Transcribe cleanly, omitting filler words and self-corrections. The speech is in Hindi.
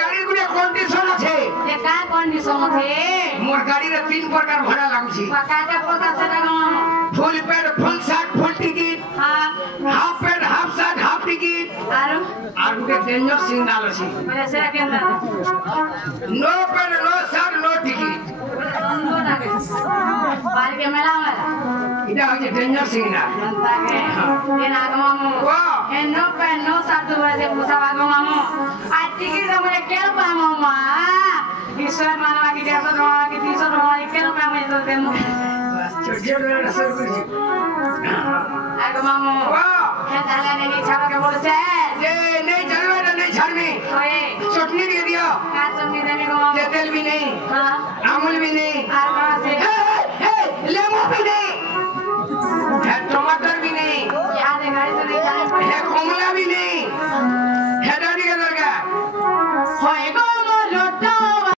गाड़ी गुड़े कंडीशन আছে ये का कंडीशन আছে मोर गाड़ी रे 3 प्रकार भाड़ा लागुची काका पोता सेटा गम full pant full shirt full ticket हां half pant half shirt half ticket आर गुटे डेंजर सिग्नल अछि बोले सेटा केंदा no pant no shirt no ticket बाहर के मेला इटा होजे डेंजर सिग्नल ये नागमामो वाह ए नो पैंट नो शर्ट बोले पुसावा गमामो आ टिकट बोले केल पामो मा ईश्वर मानवा की 150 रहा की 300 रहा केल पामो तो देमो छोटे सर कुछ आगमामो वाह ये दादा ने नहीं छाड़ के बोले से ये नहीं चलवे तो नहीं छाड़नी ओए चटनी दे दियो का चटनी देने गमामो ये तेल भी नहीं हां अमूल भी नहीं आ कहां से हे लेमन भी नहीं है टमाटर भी नहीं यार गाड़ी तो नहीं चले है कमला भी नहीं है डरी का दरगाह होएगा